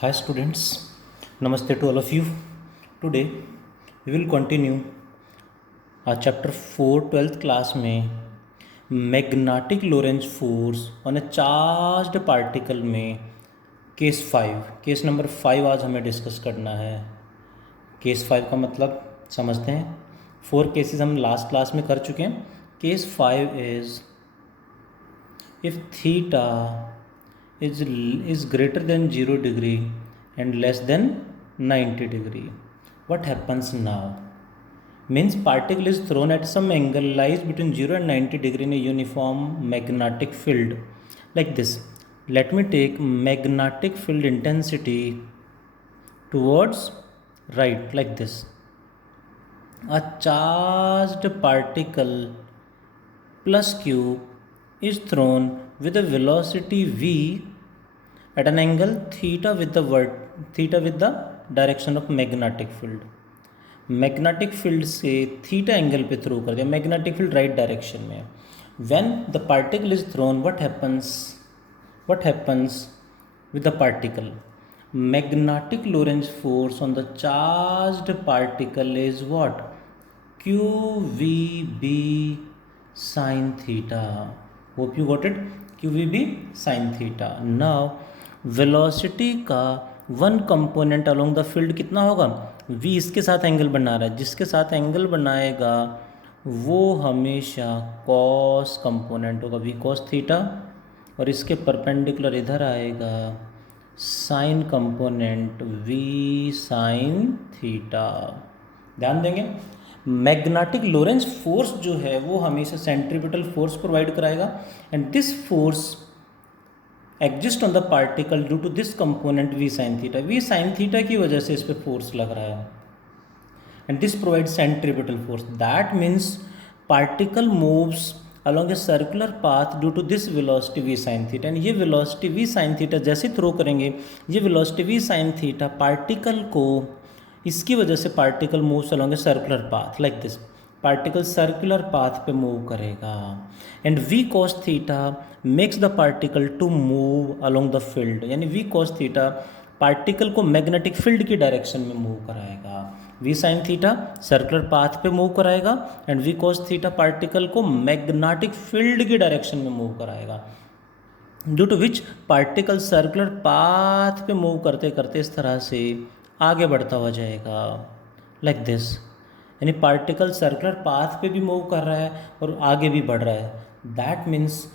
Hi students, Namaste to all of you. Today we will continue our chapter 4 12th class में magnetic Lorentz force on A charged particle में case number 5 आज हमें discuss करना है। Case 5 का मतलब समझते हैं। 4 केसेस हम लास्ट क्लास में कर चुके हैं। Case 5 is if theta is greater than 0 degree and less than 90 degree. What happens now? Means particle is thrown at some angle lies between 0 and 90 degree in a uniform magnetic field like this. Let me take magnetic field intensity towards right like this. A charged particle plus q is thrown with a velocity v at an angle theta with the direction of magnetic field. Magnetic field से theta angle पे throw कर दिया। Magnetic field right direction में। When the particle is throne what happens with the particle? Magnetic Lorentz force on the charged particle is what? QVB sin theta. Hope you got it. QVB sin theta. Now velocity का one component along the field कितना होगा? v इसके साथ angle बना रहा है, जिसके साथ एंगल बनाएगा वो हमेशा कॉस कंपोनेंट होगा, v cos थीटा, और इसके परपेंडिकुलर इधर आएगा sine component v sine theta. ध्यान देंगे, मैग्नेटिक लोरेंज फोर्स जो है वो हमेशा सेंट्रीपिटल फोर्स प्रोवाइड कराएगा and this force exist on the particle due to this component v sine theta. v sine theta की वजह से इस पर फोर्स लग रहा है and this provide centripetal force. That means particle moves along a circular path due to this velocity v sin theta and ये velocity v sin theta जैसे थ्रो करेंगे ये velocity v sin theta particle को, इसकी वजह से particle moves along a circular path like this. Particle circular path पे move करेगा and v cos theta makes the particle to move along the field, यानी v cos थीटा पार्टिकल को magnetic field की direction में move कराएगा। v sin theta circular path पे move कराएगा and v cos theta particle को magnetic field की direction में मूव कराएगा, due to which particle circular path पे मूव करते करते इस तरह से आगे बढ़ता हुआ जाएगा लाइक दिस। यानी पार्टिकल सर्कुलर पाथ पे भी मूव कर रहा है और आगे भी बढ़ रहा है। That means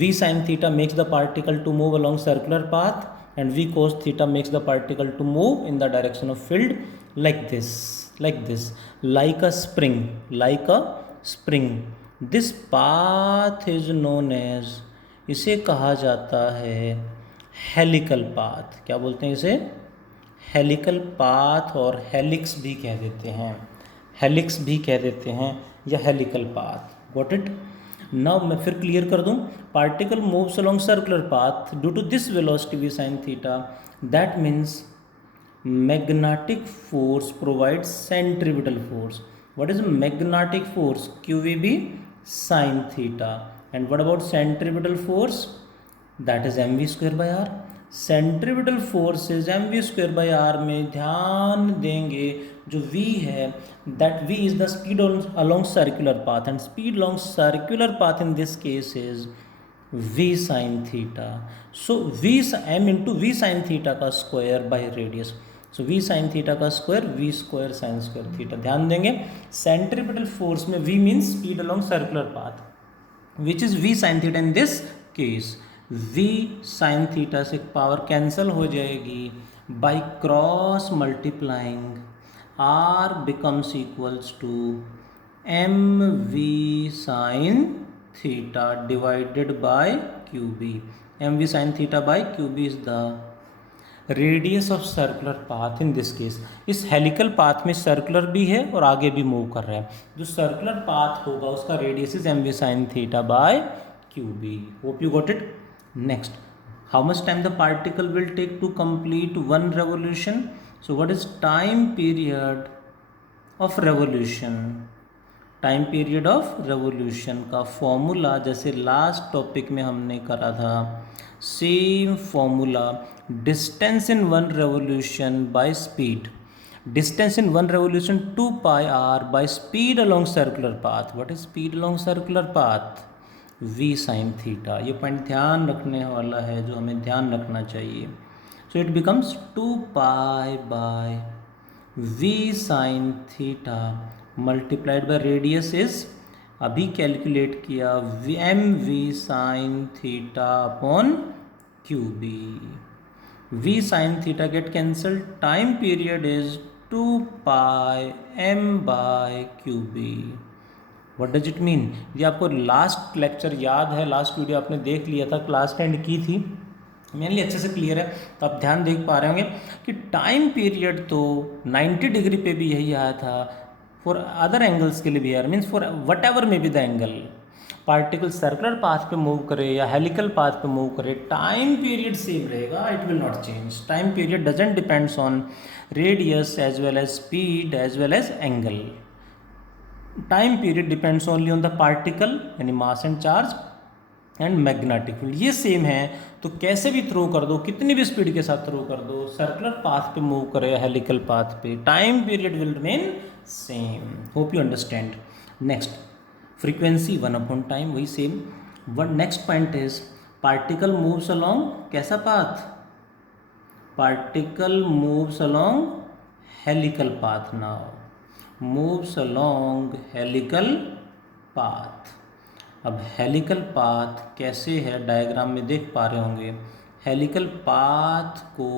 v sin theta makes the particle to move along circular path and v cos theta makes the particle to move in the direction of field like this, like a spring. This path is known as, इसे कहा जाता है helical path. क्या बोलते हैं इसे? Helical path और helix भी कह देते हैं, या helical path. Got it? Now मैं फिर क्लियर कर दूं। Particle moves along circular path due to this velocity v sin theta. That means magnetic force provides centripetal force. What is magnetic force? QVB sin theta. And what about centripetal force? That is mv square by r. Centripetal force is mv square by r में ध्यान देंगे जो v है, that v is the speed along circular path and speed along circular path in this case is v sin theta. So v m into v sin theta का square by radius. So v sin theta का square v square sine square theta. ध्यान देंगे centripetal force में v means speed along circular path which is v sin theta. In this case v sin थीटा से power cancel हो जाएगी by cross multiplying r becomes equals to mv sin theta divided by qb. mv sin theta by qb is the radius of circular path in this case. इस helical path में circular भी है और आगे भी move कर रहा है। जो सर्कुलर पाथ होगा उसका radius is mv sin theta by qb. Hope you got it. Next, how much time the particle will take to complete one revolution? So what is time period of revolution? Time period of revolution का formula जैसे last topic में हमने करा था, same formula distance in one revolution by speed, distance in one revolution 2 pi r by speed along circular path. What is speed along circular path? v sin theta. ये point ध्यान रखने वाला है, जो हमें ध्यान रखना चाहिए. So it becomes 2 pi by v sin theta multiplied by radius is, अभी कैलकुलेट किया, M V sine theta upon Q B. v sin theta get cancelled, time period is 2 pi m by qb. What does it mean? ये आपको last lecture याद है, last video आपने देख लिया था, क्लास एंड की थी, मेनली अच्छे से क्लियर है, तो आप ध्यान देख पा रहे होंगे कि टाइम पीरियड तो 90 डिग्री पे भी यही आया था, फॉर अदर एंगल्स के लिए भी यार, means for whatever may be the angle, particle circular path पे मूव करे या हेलिकल पाथ पे मूव करे, टाइम पीरियड सेम रहेगा, it will not change. Time period doesn't depends on radius as well as speed as well as angle. Time period depends only on the particle यानी mass and charge and magnetic field. ये same है, तो कैसे भी throw कर दो, कितनी भी स्पीड के साथ थ्रो कर दो, सर्कुलर पाथ पे मूव करे या हेलिकल पाथ पे, time period will remain same. Hope you understand. Next, frequency 1/टाइम, वही same. One next point is particle moves along कैसा path, particle moves along helical path. Now moves along helical path. अब helical path कैसे है, diagram में देख पा रहे होंगे. हेलिकल पाथ को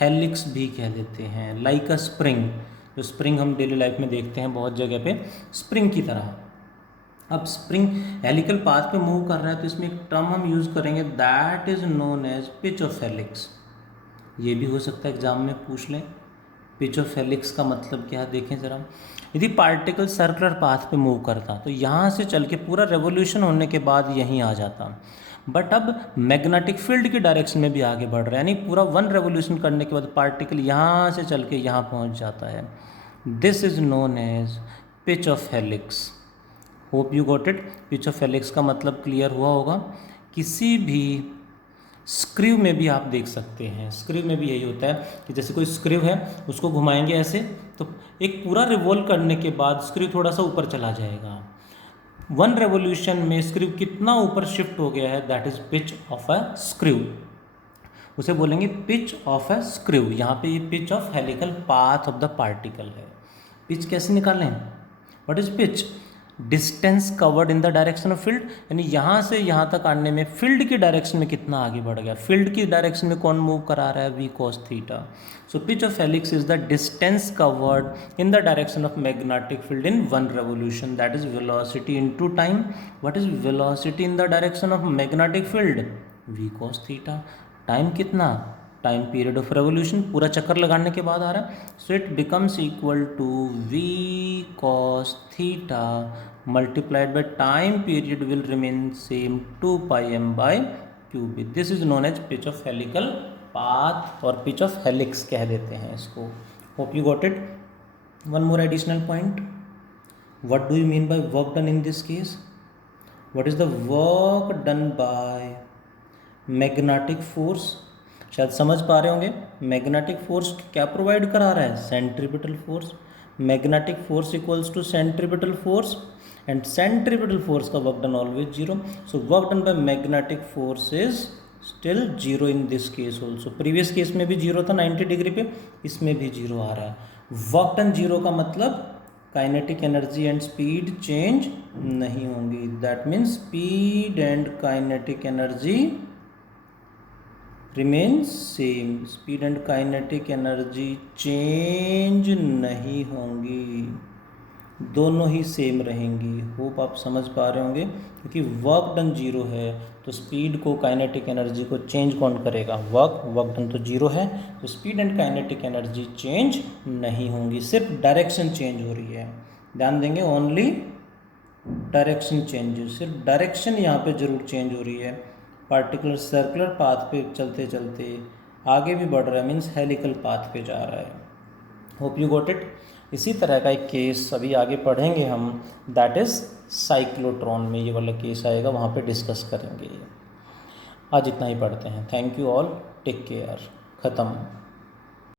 हेलिक्स भी कह देते हैं, लाइक अ स्प्रिंग. जो स्प्रिंग हम डेली लाइफ में देखते हैं बहुत जगह पे, स्प्रिंग की तरह. अब स्प्रिंग हेलिकल पाथ पे मूव कर रहा है, तो इसमें एक टर्म हम यूज़ करेंगे, that is known as pitch of helix. ये भी हो सकता है एग्जाम में पूछ लें, पिच ऑफ हेलिक्स का मतलब क्या है. देखें ज़रा, यदि पार्टिकल सर्कुलर पाथ पे मूव करता तो यहाँ से चल के पूरा रेवोल्यूशन होने के बाद यहीं आ जाता, बट अब मैग्नेटिक फील्ड की डायरेक्शन में भी आगे बढ़ रहा है, यानी पूरा वन रेवोल्यूशन करने के बाद पार्टिकल यहाँ से चल के यहाँ पहुँच जाता है. This is known as pitch of helix. Hope you got it. Pitch of helix का मतलब क्लियर हुआ होगा. किसी भी स्क्रू में भी आप देख सकते हैं, स्क्रू में भी यही होता है कि जैसे कोई स्क्रू है, उसको घुमाएंगे ऐसे, तो एक पूरा रिवॉल्व करने के बाद स्क्रू थोड़ा सा ऊपर चला जाएगा. वन रेवोल्यूशन में स्क्रू कितना ऊपर शिफ्ट हो गया है, that is pitch of a screw. उसे बोलेंगे पिच ऑफ अ स्क्रू. यहाँ पे ये pitch of helical path of the particle है. पिच कैसे निकालें, what is pitch, distance covered in the direction of field, यानी यहाँ से यहाँ तक आने में फील्ड की डायरेक्शन में कितना आगे बढ़ गया, फील्ड की डायरेक्शन में कौन मूव करा रहा है, v cos theta. So pitch of helix is the distance covered in the direction of magnetic field in one revolution, that is velocity into time. What is velocity in the direction of magnetic field, v cos theta. Time कितना, time period of revolution पूरा चक्कर लगाने के बाद आ रहा है. So it becomes equal to v cos theta multiplied by time period will remain same 2 pi m by cube. This is known as pitch of helical path और pitch of helix कह देते हैं इसको. Hope you got it. One more additional point, what do you mean by work done in this case, what is the work done by magnetic force. शायद समझ पा रहे होंगे, मैग्नेटिक फोर्स क्या प्रोवाइड करा रहा है, centripetal force. Magnetic force equals to centripetal force, and centripetal force का work done always zero. So work done by magnetic force is still zero in this case also. Previous case में भी zero था 90 degree पे, इसमें भी zero आ रहा है. Work done zero का मतलब kinetic energy and speed change नहीं होंगी. That means speed and kinetic energy remains same. Speed and kinetic energy change नहीं होंगी, दोनों ही सेम रहेंगी. होप आप समझ पा रहे होंगे, क्योंकि वर्क डन जीरो है तो स्पीड को काइनेटिक एनर्जी को चेंज कौन करेगा, वर्क डन तो जीरो है, तो speed and kinetic energy change नहीं होंगी, सिर्फ डायरेक्शन चेंज हो रही है. ध्यान देंगे, ओनली डायरेक्शन चेंज, सिर्फ डायरेक्शन यहाँ पे जरूर चेंज हो रही है. पार्टिकुलर सर्कुलर पाथ पे चलते चलते आगे भी बढ़ रहा है, मीन्स हेलिकल पाथ पे जा रहा है. Hope you got it. इसी तरह का एक केस अभी आगे पढ़ेंगे हम, दैट इज़ साइक्लोट्रॉन में ये वाला केस आएगा, वहाँ पे डिस्कस करेंगे. आज इतना ही पढ़ते हैं. Thank you all. Take care, ख़त्म।